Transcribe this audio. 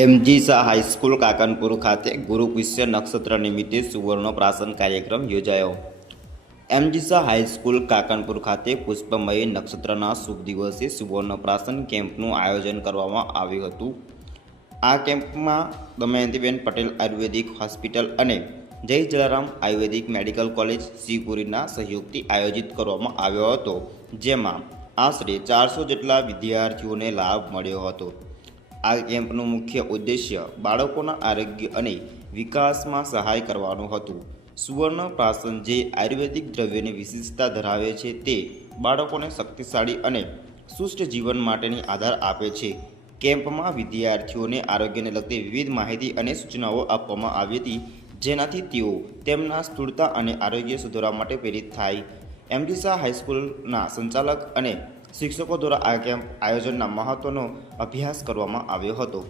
MG Shah high school કાકનપુર ખાતે ગુરુ પુષ્ય નક્ષત્ર નિમિત્તે સુવર્ણ પ્રાશન કાર્યક્રમ યોજાયો। એમજી શાહ હાઈસ્કૂલ કાકનપુર ખાતે પુષ્પમયી નક્ષત્રના શુભ દિવસે સુવર્ણ પ્રાશન કેમ્પનું આયોજન કરવામાં આવ્યું હતું। આ કેમ્પમાં દમયંતીબેન પટેલ આયુર્વેદિક હોસ્પિટલ અને જય જલારામ આયુર્વેદિક મેડિકલ કોલેજ શિવપુરીના સહયોગથી આયોજિત કરવામાં આવ્યો હતો, જેમાં આશરે 400 જેટલા વિદ્યાર્થીઓને લાભ મળ્યો હતો। આ કેમ્પનું મુખ્ય ઉદ્દેશ્ય બાળકોના આરોગ્ય અને વિકાસમાં સહાય કરવાનું હતું। સુવર્ણ પ્રાશન જે આયુર્વેદિક દ્રવ્યની વિશિષ્ટતા ધરાવે છે, તે બાળકોને શક્તિશાળી અને સુસ્થ જીવન માટેની આધાર આપે છે। કેમ્પમાં વિદ્યાર્થીઓને આરોગ્યને લગતી વિવિધ માહિતી અને સૂચનાઓ આપવામાં આવી હતી, જેનાથી તેઓ તેમના સ્થૂળતા અને આરોગ્ય સુધારવા માટે પ્રેરિત થાય। એમજી શાહ હાઈસ્કૂલના સંચાલક અને શિક્ષકો દ્વારા આ કેમ્પ આયોજનના મહત્વનો અભ્યાસ કરવામાં આવ્યો હતો।